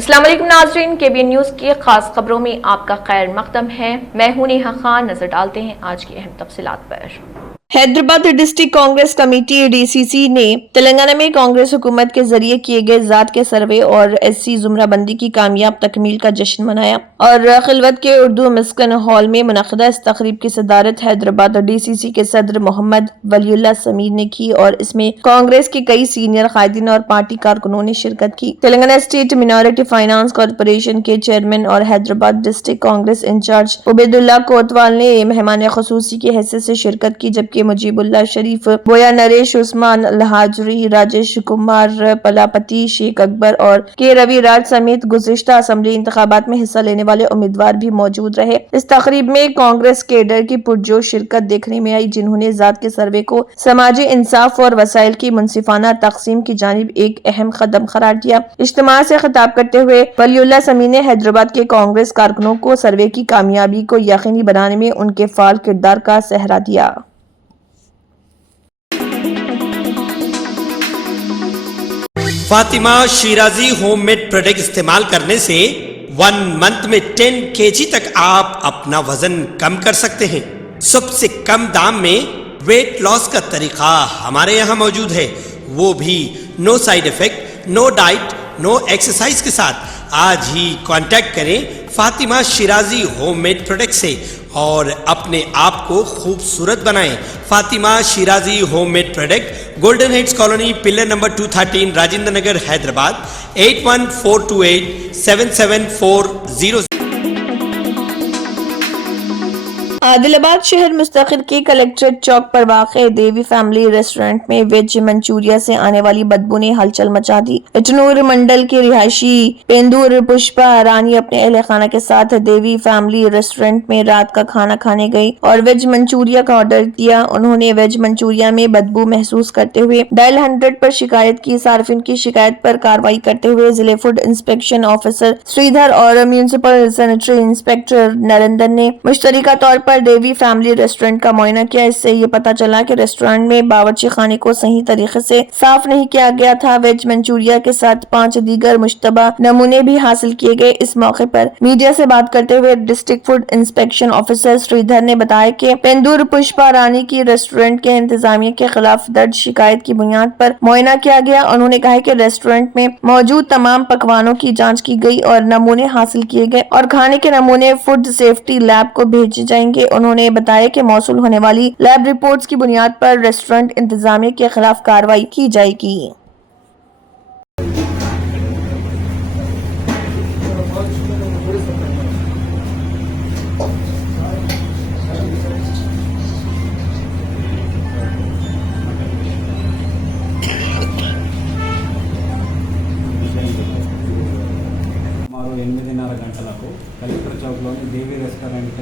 अस्सलाम वालेकुम नाज़रीन, KBN न्यूज़ की खास खबरों में आपका खैर मकदम है। मैं हूं नेहा खान। नजर डालते हैं आज की अहम तफसीलात पर। Hyderabad district Congress committee DCC ने तेलंगाना में कांग्रेस हुकूमत के जरिए किए गए ज़ात के सर्वे और SC जुमराबंदी की कामयाब तकमील का जश्न मनाया और खिलवत के उर्दू मस्कन हॉल में मुनक़दा इस तकरीब की सदारत हैदराबाद DCC के सदर मोहम्मद वलीउल्लाह समीर ने की और इसमें कांग्रेस के कई सीनियर कायदीन और पार्टी कारकुनों ने शिरकत की। Telangana state minority finance corporation के चेयरमैन और हैदराबाद डिस्ट्रिक्ट कांग्रेस इंचार्ज उबैदुल्लाह कोतवाल ने मेहमान खुसूसी की हैसियत से शिरकत की, जबकि मुजीबुल्लाह शरीफ, बोया नरेश, उस्मान अलहाजरी, राजेश कुमार पलापति, शेख अकबर और के रवि राज समेत गुज़िश्ता असेंबली इंतखाबात में हिस्सा लेने वाले उम्मीदवार भी मौजूद रहे। इस तकरीब में कांग्रेस कैडर की पुरजोश शिरकत देखने में आई, जिन्होंने ज़ात के सर्वे को समाजी इंसाफ और वसाइल की मुनसिफाना तकसीम की जानिब एक अहम कदम करार दिया। इज्तिमा से खिताब करते हुए वलीउल्लाह समीर ने हैदराबाद के कांग्रेस कारकुनों को सर्वे की कामयाबी को यकीनी बनाने में उनके फाल किरदार का सहरा दिया। फातिमा शिराजी होममेड प्रोडक्ट इस्तेमाल करने से 1 मंथ में 10 kg तक आप अपना वजन कम कर सकते हैं। सबसे कम दाम में वेट लॉस का तरीका हमारे यहाँ मौजूद है, वो भी no side effect, no diet, no exercise के साथ। आज ही कांटेक्ट करें फातिमा शिराजी होममेड प्रोडक्ट से और अपने आप को खूबसूरत बनाएं। Fatima Shirazi homemade product, golden heads colony, pillar number 213, Rajendra Nagar, Hyderabad 8142877400। Adilabad शहर मुस्तकिल के कलेक्ट्रेट चौक पर वाक़े देवी फैमिली रेस्टोरेंट में वेज मंचूरिया से आने वाली बदबू ने हलचल मचा दी। इटनूर मंडल के रिहायशी पेंदूर पुष्पा रानी अपने अहले खाना के साथ देवी फैमिली रेस्टोरेंट में रात का खाना खाने गई और वेज मंचूरिया का ऑर्डर दिया। उन्होंने वेज मंचूरिया में बदबू महसूस करते हुए डायल 100 पर शिकायत की। सार्फिन की शिकायत पर कार्रवाई करते हुए जिले फूड इंस्पेक्शन ऑफिसर श्रीधर और म्यूनिसिपल सैनिटरी इंस्पेक्टर नरेंद्र ने मुश्तरका तौर पर देवी फैमिली रेस्टोरेंट का मुआयना किया। इससे ये पता चला कि रेस्टोरेंट में बावर्ची खाने को सही तरीके से साफ नहीं किया गया था। वेज मंचूरिया के साथ 5 दीगर मुश्तबा नमूने भी हासिल किए गए। इस मौके पर मीडिया से बात करते हुए district food inspection officer Shridhar ने बताया कि पेंदूर पुष्पा रानी की रेस्टोरेंट के इंतजामिया के खिलाफ दर्ज शिकायत की बुनियाद पर मुआयना किया गया। उन्होंने कहा कि रेस्टोरेंट में मौजूद तमाम पकवानों की जाँच की गई और नमूने हासिल किए गए और खाने के नमूने फूड सेफ्टी लैब को भेजे जाएंगे। उन्होंने बताया कि मौसूल होने वाली लैब रिपोर्ट्स की बुनियाद पर रेस्टोरेंट इंतजामिया के खिलाफ कार्रवाई की जाएगी। సుమారు 8:30 గంటలకు కలెక్టర్ చౌక్లోని దేవి రెస్టారెంట్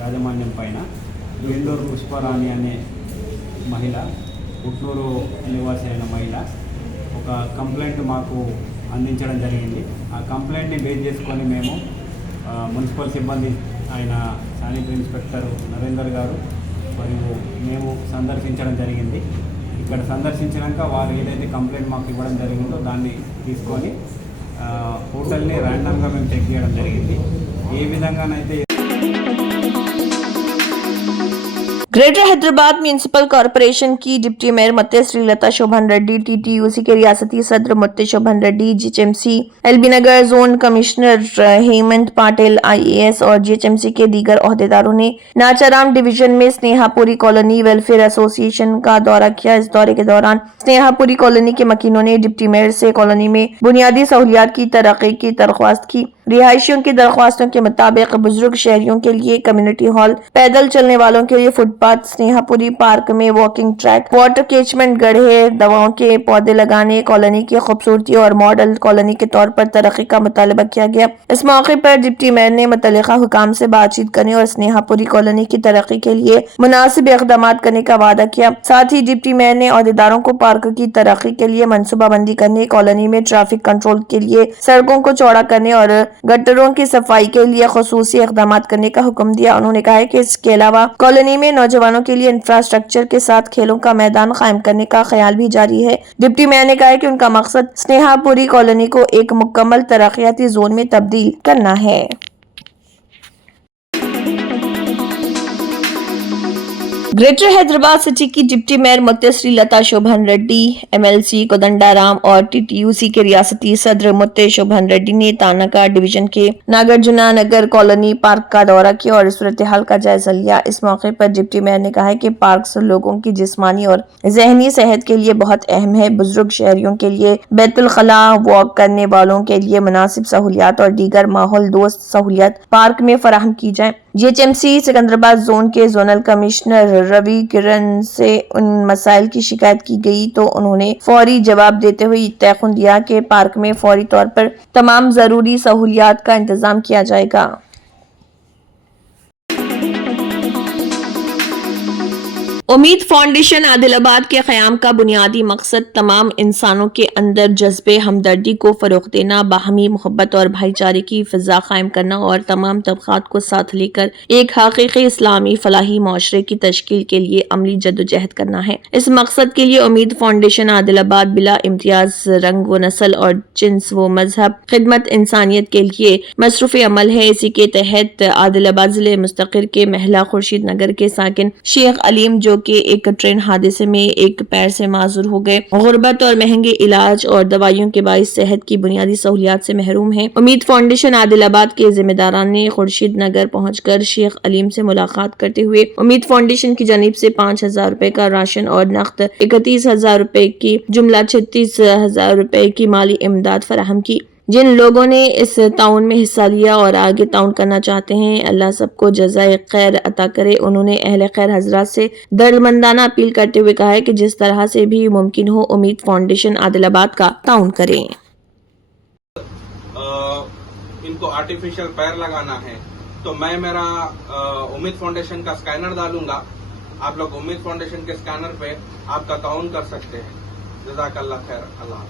యాజమాన్యం పైన పెందూరు పుష్పరాణి అనే మహిళ, పుట్నూరు నివాసి అయిన మహిళ ఒక కంప్లైంట్ మాకు అందించడం జరిగింది. ఆ కంప్లైంట్ని బేస్ చేసుకొని మేము మున్సిపల్ సిబ్బంది అయిన శానిటరీ ఇన్స్పెక్టర్ నరేందర్ గారు మరియు మేము సందర్శించడం జరిగింది. ఇక్కడ సందర్శించినాక వారు ఏదైతే కంప్లైంట్ మాకు ఇవ్వడం జరిగిందో దాన్ని తీసుకొని హోటల్ని ర్యాండమ్గా మేము చెక్ చేయడం జరిగింది. ఏ విధంగానైతే ग्रेटर हैदराबाद म्यूनिसिपल कॉरपोरेशन की deputy mayor Mothe Srilatha Shobhan Reddy, TTUC के रियासती सदर Mothe Shobhan Reddy, GHMC LB Nagar zone commissioner Hemant Patil IAS और GHMC के दीगर ओहदेदारों ने नाचाराम डिवीजन में स्नेहापुरी कॉलोनी वेलफेयर एसोसिएशन का दौरा किया। इस दौरे के दौरान स्नेहापुरी कॉलोनी के मकीनों ने डिप्टी मेयर से कॉलोनी में बुनियादी सहूलियात की तरक्की की दरख्वास्त की। रिहायशियों की दरख्वास्तों के मुताबिक बुजुर्ग शहरियों के लिए कम्युनिटी हॉल, पैदल चलने वालों के लिए फुटपाथ, स्नेहापुरी पार्क में वॉकिंग ट्रैक, वाटर कैचमेंट गड्ढे, दवाओं के पौधे लगाने, कॉलोनी की खूबसूरती और मॉडल कॉलोनी के तौर पर तरक्की का मुतालबा किया गया। इस मौके पर डिप्टी मेयर ने मुतल्लिका हुकाम से बातचीत करने और स्नेहापुरी कॉलोनी की तरक्की के लिए मुनासिब इक़दाम करने का वादा किया। साथ ही डिप्टी मेयर ने ओहदेदारों को पार्क की तरक्की के लिए मनसूबाबंदी करने, कॉलोनी में ट्रैफिक कंट्रोल के लिए सड़कों को चौड़ा करने और गटरों की सफाई के लिए खसूसी इक़दाम करने का हुक्म दिया। उन्होंने कहा है कि इसके अलावा कॉलोनी में नौजवानों के लिए इंफ्रास्ट्रक्चर के साथ खेलों का मैदान कायम करने का ख्याल भी जारी है। डिप्टी मेयर ने कहा है कि उनका मकसद स्नेहापुरी कॉलोनी को एक मुकम्मल तरक्याती जोन में तब्दील करना है। ग्रेटर हैदराबाद सिटी की डिप्टी मेयर मुत्ते लता शोभन रेड्डी, एमएलसी कोदंडाराम और टीटीयूसी के रियासती सदर मुत्ते शोभन रेड्डी ने तानाका डिवीजन के नागार्जुना नगर कॉलोनी पार्क का दौरा किया और सूरत हाल का जायजा लिया। इस मौके पर डिप्टी मेयर ने कहा है कि पार्क लोगों की जिस्मानी और जहनी सेहत के लिए बहुत अहम है। बुजुर्ग शहरियों के लिए बैतुल खला, वॉक करने वालों के लिए मुनासिब सहूलियात और दीगर माहौल दोस्त सहूलियात पार्क में फराहम की जाए। जीएचएमसी सिकंदराबाद जोन के जोनल कमिश्नर रवि किरण से उन मसाइल की शिकायत की गई तो उन्होंने फौरी जवाब देते हुए इत्तेफाक दिया कि पार्क में फौरी तौर पर तमाम जरूरी सहूलियात का इंतजाम किया जाएगा। उम्मीद फाउंडेशन आदिलाबाद के क़याम का बुनियादी मकसद तमाम इंसानों के अंदर जज्बे हमदर्दी को फ़रोग़ देना, बाहमी मोहब्बत और भाईचारे की फ़िज़ा कायम करना और तमाम तबक़ात को साथ लेकर एक हक़ीक़ी इस्लामी फ़लाही माशरे की तश्कील के लिए अमली जद्दोजहद करना है। इस मकसद के लिए उम्मीद फाउंडेशन आदिलाबाद बिला इम्तियाज़ रंग व नस्ल और जिन्स व मजहब खिदमत इंसानियत के लिए मसरूफ़ अमल है। इसी के तहत आदिलाबाद ज़िले मुस्तक़िर के महला खुर्शीद नगर के साकिन शेख अलीम जो कि एक ट्रेन हादसे में एक पैर से माजूर हो गए, गुर्बत और महंगे इलाज और दवाइयों के बाइस सेहत की बुनियादी सहूलियात से महरूम हैं। उम्मीद फाउंडेशन आदिलाबाद के जिम्मेदारान ने खुर्शीद नगर पहुंचकर शेख अलीम से मुलाकात करते हुए उम्मीद फाउंडेशन की जानिब से 5,000 रुपए का राशन और नकद 31,000 रुपए की जुमला 36,000 रुपए की माली इमदाद फराहम की। जिन लोगों ने इस ताउन में हिस्सा लिया और आगे ताउन करना चाहते हैं, अल्लाह सबको जज़ाए खैर अता करे। उन्होंने अहले खैर हजरात से दर्दमंदाना अपील करते हुए कहा है कि जिस तरह से भी मुमकिन हो उम्मीद फाउंडेशन आदिलाबाद का ताउन करें। इनको आर्टिफिशियल पैर लगाना है तो मैं मेरा उम्मीद फाउंडेशन का स्कैनर डालूंगा। आप लोग उम्मीद फाउंडेशन के स्कैनर पे आपका ताउन कर सकते हैं। जज़ाकल्लाह खैर। अल्लाह।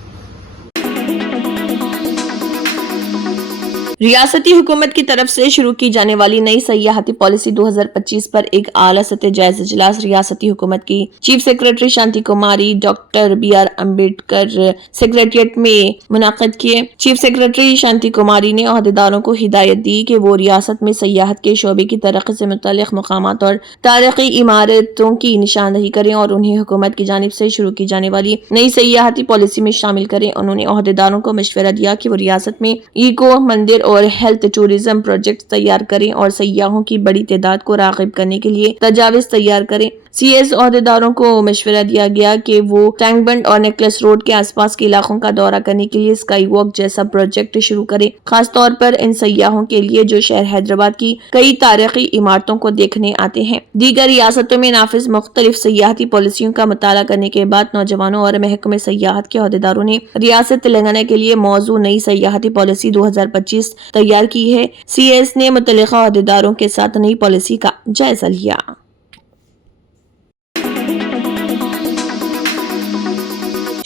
रियासती हुकूमत की तरफ से शुरू की जाने वाली नई सयाहती पॉलिसी 2025 पर एक आला सतह जायजा इजलास रियासती हुकूमत की चीफ सेक्रेटरी शांति कुमारी डॉक्टर BR अम्बेडकर सेक्रेटरिएट में मुनाकिद किए। चीफ सेक्रेटरी शांति कुमारी ने अहदेदारों को हिदायत दी कि वो रियासत में सयाहत के शोबे की तरक्की से मुताल्लिक मकामात और तारीखी इमारतों की निशानदही करें और उन्हें हुकूमत की जानिब से शुरू की जाने वाली नई सयाहती पॉलिसी में शामिल करें। उन्होंने अहदेदारों को मशवरा दिया कि वो रियासत में इको, मंदिर और हेल्थ टूरिज्म प्रोजेक्ट तैयार करें और सयाहों की बड़ी तादाद को राग़िब करने के लिए तजावीज़ तैयार करें। CS अहदेदारों को मशवरा दिया गया कि वो टैंक बंड और नेकलेस रोड के आसपास के इलाकों का दौरा करने के लिए स्काई वॉक जैसा प्रोजेक्ट शुरू करें, खास तौर पर इन सयाहों के लिए जो शहर हैदराबाद की कई तारीखी इमारतों को देखने आते हैं। दीगर रियासतों में नाफिज मुख्तलिफ सयाहती पॉलिसियों का मुताला करने के बाद नौजवानों और महकमे सयाहत के अहदेदारों ने रियासत तेलंगाना के लिए मौजू नई सयाहती पॉलिसी 2025 तैयार की है। CS ने मुतल्लिका अहदेदारों के साथ नई पॉलिसी का जायजा लिया।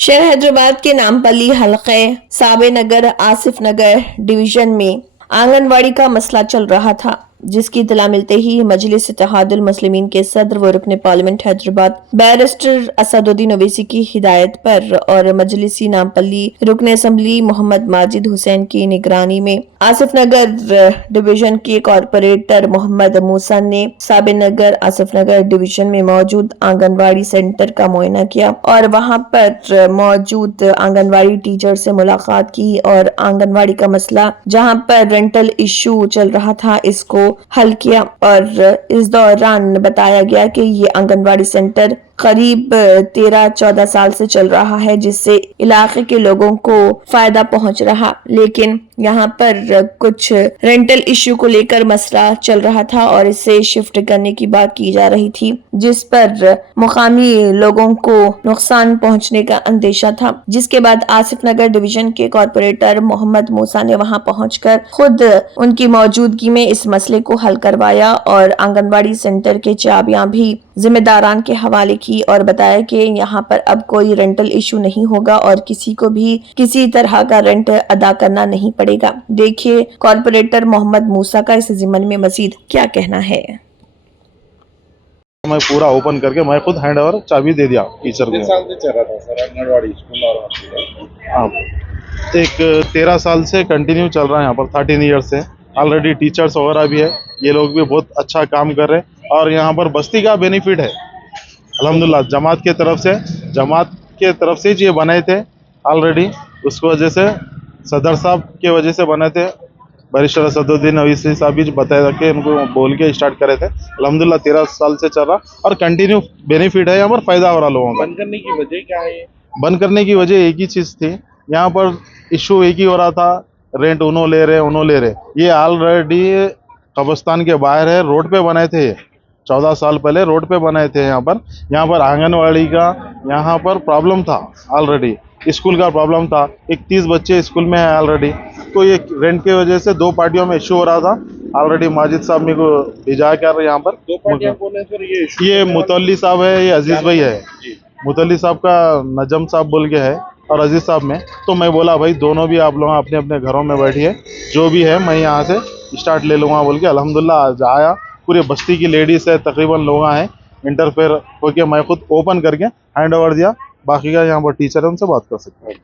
शहर हैदराबाद के नामपल्ली हल्के साबे नगर आसिफ नगर डिवीजन में आंगनवाड़ी का मसला चल रहा था, जिसकी इत्तला मिलते ही मजलिस इत्तेहादुल मुस्लिमीन के सदर व रुकन पार्लियामेंट हैदराबाद बैरिस्टर असदुद्दीन ओवैसी की हिदायत पर और मजलिसी नामपल्ली रुकन असम्बली मोहम्मद माजिद हुसैन की निगरानी में आसिफ नगर डिवीजन के कॉरपोरेटर मोहम्मद मूसा ने साबे नगर आसिफ नगर डिवीजन में मौजूद आंगनवाड़ी सेंटर का मुआयना किया और वहां पर मौजूद आंगनवाड़ी टीचर से मुलाकात की और आंगनवाड़ी का मसला जहां पर रेंटल इशू चल रहा था इसको हल किया। और इस दौरान बताया गया कि ये आंगनवाड़ी सेंटर करीब 13-14 साल से चल रहा है, जिससे इलाके के लोगों को फायदा पहुंच रहा, लेकिन यहाँ पर कुछ रेंटल इश्यू को लेकर मसला चल रहा था और इसे शिफ्ट करने की बात की जा रही थी, जिस पर मुकामी लोगों को नुकसान पहुंचने का अंदेशा था। जिसके बाद आसिफ नगर डिवीजन के कॉरपोरेटर मोहम्मद मूसा ने वहां पहुंचकर खुद उनकी मौजूदगी में इस मसले को हल करवाया और आंगनबाड़ी सेंटर के चाबियां भी जिम्मेदारान के हवाले की। کی اور بتایا کہ یہاں پر اب کوئی رینٹل ایشو نہیں ہوگا اور کسی کو بھی کسی طرح کا رینٹ ادا کرنا نہیں پڑے گا. دیکھیے کارپوریٹر محمد موسیٰ کا اس ضمن میں مزید کیا کہنا ہے. میں پورا اوپن کر کے میں خود ہینڈ اوور چابی دے دیا ٹیچر کو. سال سے چل رہا تھا سر انگنواڑی اسکول اور ایک 13 سال سے کنٹینیو چل رہا ہے یہاں پر 13 ایئر سے. آلریڈی ٹیچرس وغیرہ بھی ہے, یہ لوگ بھی بہت اچھا کام کر رہے ہیں اور یہاں پر بستی کا بینیفٹ ہے الحمدللہ. جماعت کے طرف سے یہ بنائے تھے آلریڈی, اس کی وجہ سے صدر صاحب کی وجہ سے بنے تھے. بیرسٹر اسدالدین اویسی صاحب بھی بتایا کہ ان کو بول کے اسٹارٹ کرے تھے. الحمدللہ 13 سال سے چل رہا اور کنٹینیو بینیفٹ ہے, یہاں پر فائدہ ہو رہا لوگوں کا. بند کرنے کی وجہ کیا ہے؟ بند کرنے کی وجہ ایک ہی چیز تھی, یہاں پر ایشو ایک ہی ہو رہا تھا, رینٹ انہوں لے رہے. یہ آلریڈی قبرستان کے باہر ہے, روڈ پہ بنائے تھے 14 سال پہلے روڈ پہ بنائے تھے. یہاں پر آنگن واڑی کا یہاں پر پرابلم تھا, آلریڈی اسکول کا پرابلم تھا. 31 بچے اسکول میں ہیں آلریڈی, تو یہ رینٹ کی وجہ سے 2 پارٹیوں میں ایشو ہو رہا تھا. آلریڈی ماجد صاحب میرے کو بھیجا کر یہاں پر 2 پارٹیاں کون ہیں سر؟ یہ متولی صاحب ہے, یہ عزیز بھائی ہے. متولی صاحب کا نجم صاحب بول کے ہے اور عزیز صاحب میں. تو میں بولا بھائی دونوں بھی آپ لوگ اپنے اپنے گھروں میں بیٹھیے, جو بھی ہے میں یہاں سے اسٹارٹ لے لوں گا بول کے. الحمدللہ آج آیا, پورے بستی کی لیڈیز ہے تقریباً لوگ ہیں, انٹرفیئر ہو کے میں خود اوپن کر کے ہینڈ اوور دیا. باقی کا یہاں پر ٹیچر ہے, ان سے بات کر سکتے ہیں.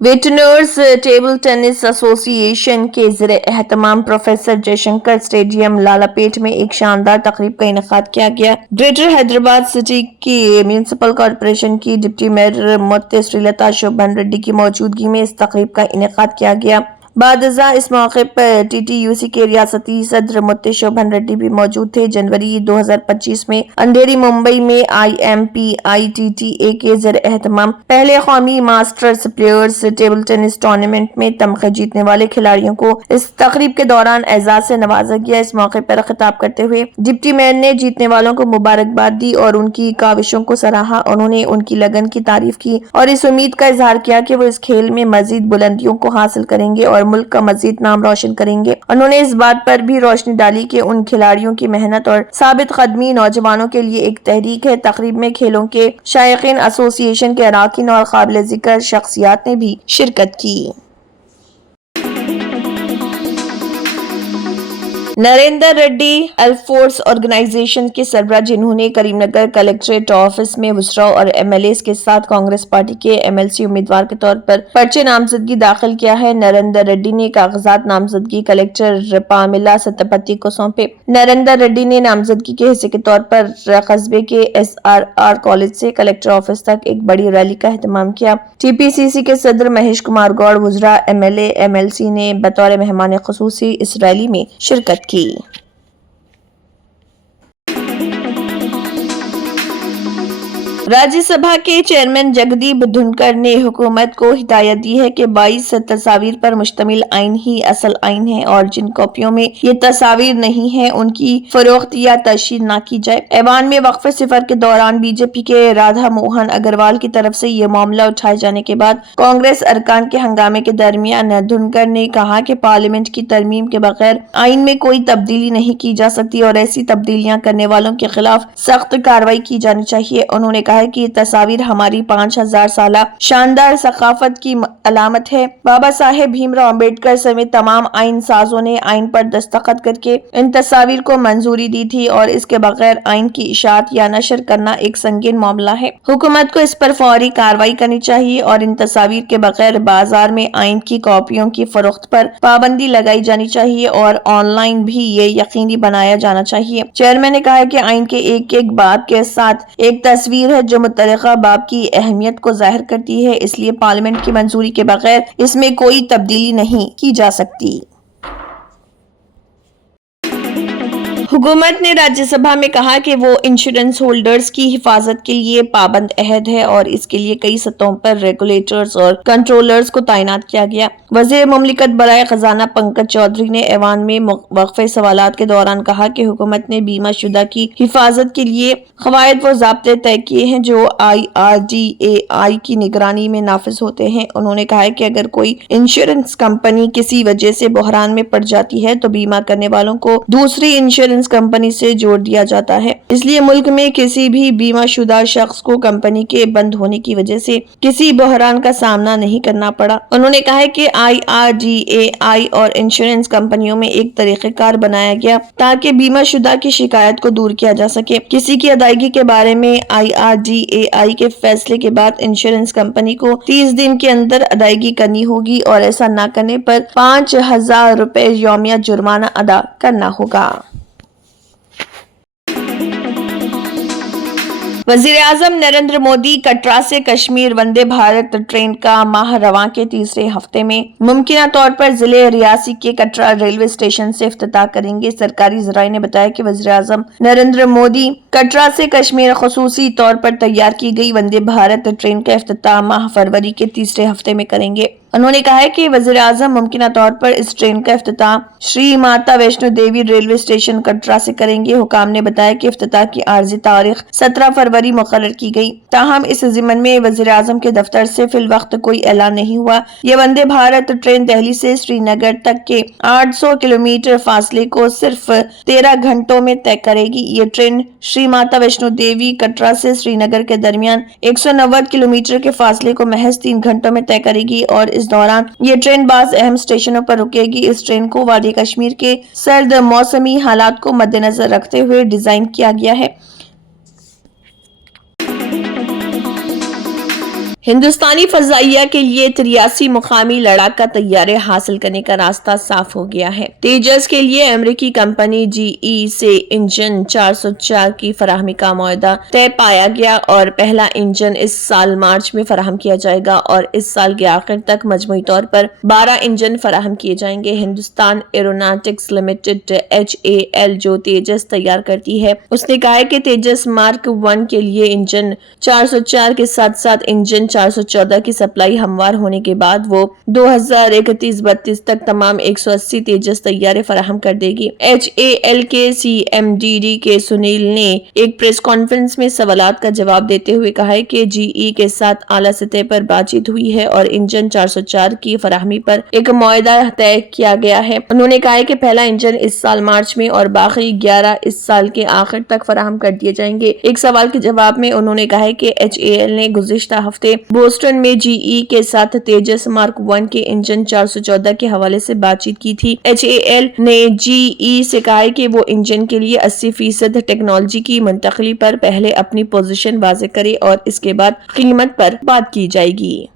ویٹنرز ٹیبل ٹینس ایسوسی ایشن کے زیر اہتمام پروفیسر جے شنکر اسٹیڈیم لالا پیٹ میں ایک شاندار تقریب کا انعقاد کیا گیا. گریٹر حیدرآباد سٹی کی میونسپل کارپوریشن کی ڈپٹی میئر متی سری لتا شوبھن ریڈی کی موجودگی میں اس تقریب کا انعقاد کیا گیا. بعد ازاں اس موقع پر ٹی ٹی یو سی کے ریاستی صدر متی شوبھن ریڈی بھی موجود تھے. جنوری 2025 میں اندھیری ممبئی میں IMPITTA کے زیر اہتمام پہلے قومی masters players table tennis tournament میں تمغے جیتنے والے کھلاڑیوں کو اس تقریب کے دوران اعزاز سے نوازا گیا. اس موقع پر خطاب کرتے ہوئے ڈپٹی میئر نے جیتنے والوں کو مبارکباد دی اور ان کی کاوشوں کو سراہا. انہوں نے ان کی لگن کی تعریف کی اور اس امید کا اظہار کیا کہ وہ اس کھیل میں مزید بلندیوں کو حاصل کریں گے اور ملک کا مزید نام روشن کریں گے. انہوں نے اس بات پر بھی روشنی ڈالی کہ ان کھلاڑیوں کی محنت اور ثابت قدمی نوجوانوں کے لیے ایک تحریک ہے. تقریب میں کھیلوں کے شائقین ایسوسی ایشن کے اراکین اور قابل ذکر شخصیات نے بھی شرکت کی. نریندر ریڈی ایلفورس آرگنائزیشن کے سربراہ جنہوں نے کریم نگر کلیکٹریٹ آفس میں وزراء اور MLAs کے ساتھ کانگریس پارٹی کے MLC امیدوار کے طور پر پرچہ نامزدگی داخل کیا ہے. نریندر ریڈی نے کاغذات نامزدگی کلیکٹر پامیلا ستپتی کو سونپے. نریندر ریڈی نے نامزدگی کے حصے کے طور پر قصبے کے SRR کالج سے کلیکٹر آفس تک ایک بڑی ریلی کا اہتمام کیا. TPCC کے صدر مہیش کمار گوڑ, وزراء, MLA, MLC نے بطور مہمان خصوصی اس ریلی میں شرکت کی. راجیہ سبھا کے چیئرمین جگدیپ دھنکر نے حکومت کو ہدایت دی ہے کہ 22 تصاویر پر مشتمل آئین ہی اصل آئین ہے اور جن کاپیوں میں یہ تصاویر نہیں ہیں ان کی فروخت یا تشہیر نہ کی جائے. ایوان میں وقفہ صفر کے دوران BJP کے رادھا موہن اگروال کی طرف سے یہ معاملہ اٹھائے جانے کے بعد کانگریس ارکان کے ہنگامے کے درمیان دھنکر نے کہا کہ پارلیمنٹ کی ترمیم کے بغیر آئین میں کوئی تبدیلی نہیں کی جا سکتی اور ایسی تبدیلیاں کرنے والوں کے خلاف سخت کارروائی کی جانی چاہیے. انہوں نے کہا کہ یہ تصاویر ہماری 5000 سالہ شاندار ثقافت کی علامت ہے. بابا صاحب بھیم راؤ امبیڈکر سمیت تمام آئین سازوں نے آئین پر دستخط کر کے ان تصاویر کو منظوری دی تھی اور اس کے بغیر آئین کی اشاعت یا نشر کرنا ایک سنگین معاملہ ہے. حکومت کو اس پر فوری کارروائی کرنی چاہیے اور ان تصاویر کے بغیر بازار میں آئین کی کاپیوں کی فروخت پر پابندی لگائی جانی چاہیے اور آن لائن بھی یہ یقینی بنایا جانا چاہیے. چیئرمین نے کہا کہ آئین کے ایک ایک باب کے ساتھ ایک تصویر ہے جو متعلقہ باب کی اہمیت کو ظاہر کرتی ہے, اس لیے پارلیمنٹ کی منظوری کے بغیر اس میں کوئی تبدیلی نہیں کی جا سکتی. حکومت نے راجیہ سبھا میں کہا کہ وہ انشورنس ہولڈرز کی حفاظت کے لیے پابند عہد ہے اور اس کے لیے کئی سطحوں پر ریگولیٹرز اور کنٹرولرز کو تعینات کیا گیا. وزیر مملکت برائے خزانہ پنکج چودھری نے ایوان میں وقفے سوالات کے دوران کہا کہ حکومت نے بیمہ شدہ کی حفاظت کے لیے قواعد و ضابطے طے کیے ہیں جو IRDAI کی نگرانی میں نافذ ہوتے ہیں. انہوں نے کہا کہ اگر کوئی انشورنس کمپنی کسی وجہ سے بحران میں پڑ جاتی ہے تو بیمہ کرنے والوں کو دوسری انشورنس इंश्योरेंस कंपनी से जोड़ दिया जाता है। इसलिए मुल्क में किसी भी बीमा शुदा शख्स को कंपनी के बंद होने की वजह से किसी बहरान का सामना नहीं करना पड़ा। उन्होंने कहा है कि IRDAI और इंश्योरेंस कंपनियों में एक तरीक़ेकार बनाया गया ताकि बीमा शुदा की शिकायत को दूर किया जा सके। किसी की अदायगी के बारे में IRDAI के फैसले के बाद इंश्योरेंस कंपनी को 30 दिन के अंदर अदायगी करनी होगी और ऐसा न करने पर 5,000 रुपए यौमिया जुर्माना अदा करना होगा। वज़ीर-ए-आज़म नरेंद्र मोदी कटरा से कश्मीर वंदे भारत ट्रेन का माह रवां के तीसरे हफ्ते में मुमकिना तौर पर जिले रियासी के कटरा रेलवे स्टेशन से इफ्तिताह करेंगे। सरकारी ज़राए ने बताया कि वज़ीर-ए-आज़म नरेंद्र मोदी कटरा से कश्मीर ख़ुसूसी तौर पर तैयार की गई वंदे भारत ट्रेन का इफ्तिताह माह फरवरी के तीसरे हफ्ते में करेंगे। उन्होंने कहा है कि वज़ीर-ए-आज़म मुमकिना तौर पर इस ट्रेन का इफ्तिताह श्री माता वैष्णो देवी रेलवे स्टेशन कटरा से करेंगे। हुकाम ने बताया कि इफ्तिताह की आर्जी तारीख 17 फरवरी मुकर्रर की गई। ताहम इस ज़िमन में वज़ीर-ए-आज़म के दफ्तर से फिल वक्त कोई ऐलान नहीं हुआ। ये वंदे भारत ट्रेन दिल्ली से श्रीनगर तक के 800 किलोमीटर फासले को सिर्फ 13 घंटों में तय करेगी। ये ट्रेन श्री माता वैष्णो देवी कटरा से श्रीनगर के दरमियान 190 किलोमीटर के फासले को महज 3 घंटों में तय करेगी और इस दौरान ये ट्रेन बाज़ अहम स्टेशनों पर रुकेगी। इस ट्रेन को वादी कश्मीर के सर्द मौसमी हालात को मद्देनजर रखते हुए डिजाइन किया गया है। हिंदुस्तानी फजाइया के लिए 83 मुकामी लड़ाका तैयारे हासिल करने का रास्ता साफ हो गया है। तेजस के लिए अमेरिकी कंपनी GE से इंजन 404 की फराहमी का मुआहदा तय पाया गया और पहला इंजन इस साल मार्च में फराहम किया जाएगा और इस साल के आखिर तक मजमूई तौर पर 12 इंजन फराहम किए जाएंगे। हिंदुस्तान एरोनॉटिक्स लिमिटेड HAL जो तेजस तैयार करती है, उसने कहा है कि तेजस मार्क 1 के लिए इंजन 404 के साथ साथ इंजन 414 की सप्लाई हमवार होने के बाद वो 2031-32 तक तमाम 180 तेजस तैयारे फराहम कर देगी। HAL के CMDD के सुनील ने एक प्रेस कॉन्फ्रेंस में सवालात का जवाब देते हुए कहा है कि GE के साथ आला सतह पर बातचीत हुई है और इंजन 404 की फराहमी पर एक मुआहदा तय किया गया है। उन्होंने कहा है कि पहला इंजन इस साल मार्च में और बाकी 11 इस साल के आखिर तक फराहम कर दिए जाएंगे। एक सवाल के जवाब में उन्होंने कहा है कि HAL ने गुज़िश्ता हफ्ते बोस्टन में GE के साथ तेजस मार्क 1 के इंजन 414 के हवाले से बातचीत की थी। HAL ने GE से कहा है कि वो इंजन के लिए 80% टेक्नोलॉजी की मुंतकली पर पहले अपनी पोजीशन वाज़े करे और इसके बाद कीमत पर बात की जाएगी।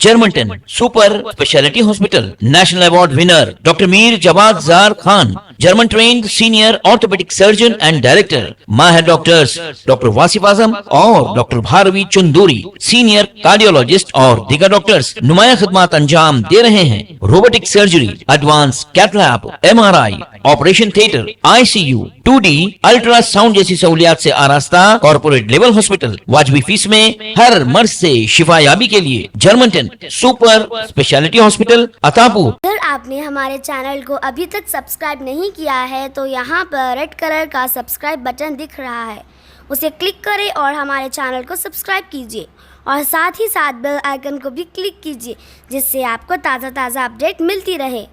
Germanten super speciality hospital national award winner doctor Mir Jawad Zar Khan, German trained senior orthopaedic surgeon and director, माहिर डॉक्टर्स डॉक्टर वासिफ आजम और doctor Bharvi Chanduri, senior cardiologist और दीगर डॉक्टर्स नुमाया खिदमत अंजाम दे रहे हैं। Robotic surgery, advance cath lab, MRI, operation theatre, ICU, 2D ultrasound जैसी सहूलियात से आरास्ता कॉर्पोरेट लेवल हॉस्पिटल, वाजबी फीस में हर मर्ज से शिफायाबी के लिए Germanton super speciality hospital Attapur. अगर आपने हमारे चैनल को अभी तक सब्सक्राइब नहीं किया है तो यहाँ पर रेड कलर का सब्सक्राइब बटन दिख रहा है, उसे क्लिक करें और हमारे चैनल को सब्सक्राइब कीजिए और साथ ही साथ बेल आइकन को भी क्लिक कीजिए जिससे आपको ताज़ा अपडेट मिलती रहे।